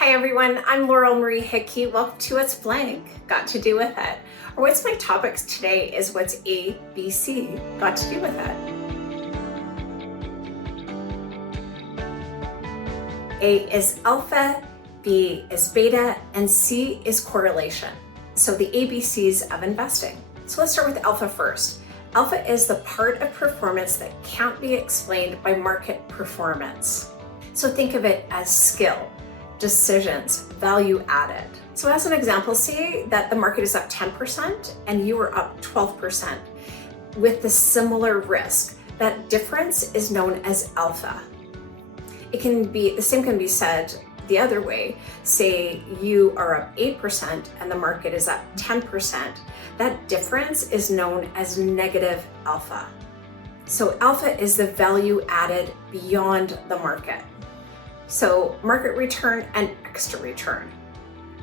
Hi everyone, I'm Laurel Marie Hickey. Welcome to What's Blank Got to Do With It. Or what's my topics today is what's ABC got to do with it. A is alpha, B is beta, and C is correlation. So the ABCs of investing. So let's start with alpha first. Alpha is the part of performance that can't be explained by market performance. So think of it as skill, decisions, value added. So as an example, say that the market is up 10% and you are up 12% with the similar risk. That difference is known as alpha. The same can be said the other way. Say you are up 8% and the market is up 10%. That difference is known as negative alpha. So alpha is the value added beyond the market. So market return and extra return.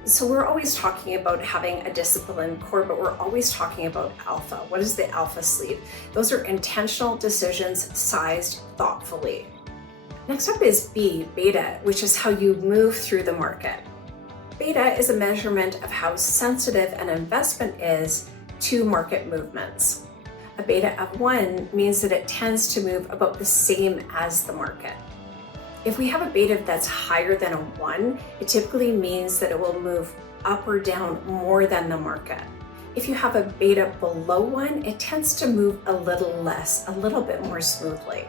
So we're always talking about having a disciplined core, but we're always talking about alpha. What is the alpha sleeve? Those are intentional decisions sized thoughtfully. Next up is B, beta, which is how you move through the market. Beta is a measurement of how sensitive an investment is to market movements. A beta of 1 means that it tends to move about the same as the market. If we have a beta that's higher than a 1, it typically means that it will move up or down more than the market. If you have a beta below 1, it tends to move a little less, a little bit more smoothly.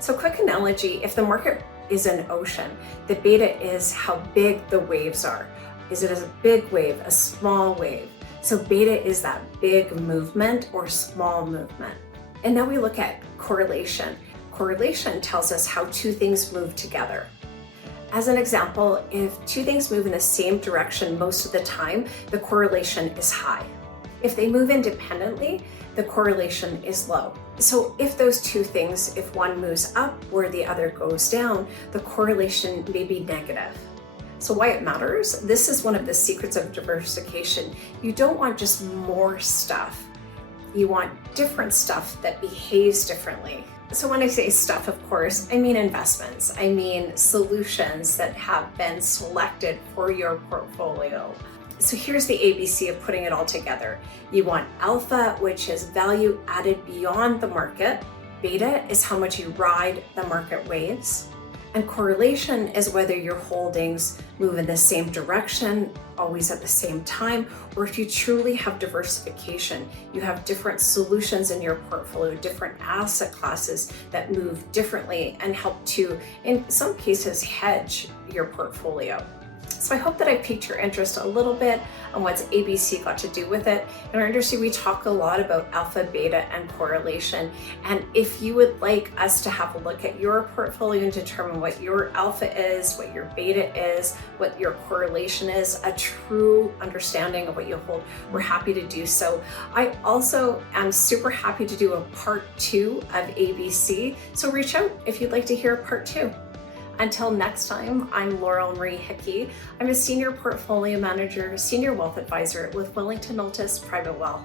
So quick analogy, if the market is an ocean, the beta is how big the waves are. Is it a big wave, a small wave? So beta is that big movement or small movement. And now we look at correlation. Correlation tells us how two things move together. As an example, if two things move in the same direction most of the time, the correlation is high. If they move independently, the correlation is low. So if those two things, if one moves up where the other goes down, the correlation may be negative. So why it matters? This is one of the secrets of diversification. You don't want just more stuff. You want different stuff that behaves differently. So when I say stuff, of course, I mean investments. I mean solutions that have been selected for your portfolio. So here's the ABC of putting it all together. You want alpha, which is value added beyond the market. Beta is how much you ride the market waves. And correlation is whether your holdings move in the same direction, always at the same time, or if you truly have diversification, you have different solutions in your portfolio, different asset classes that move differently and help to, in some cases, hedge your portfolio. So I hope that I piqued your interest a little bit on what's ABC got to do with it. In our industry, we talk a lot about alpha, beta, and correlation. And if you would like us to have a look at your portfolio and determine what your alpha is, what your beta is, what your correlation is, a true understanding of what you hold, we're happy to do so. I also am super happy to do a part 2 of ABC. So reach out if you'd like to hear part 2. Until next time, I'm Laurel Marie Hickey. I'm a senior portfolio manager, senior wealth advisor with Wellington Altus Private Wealth.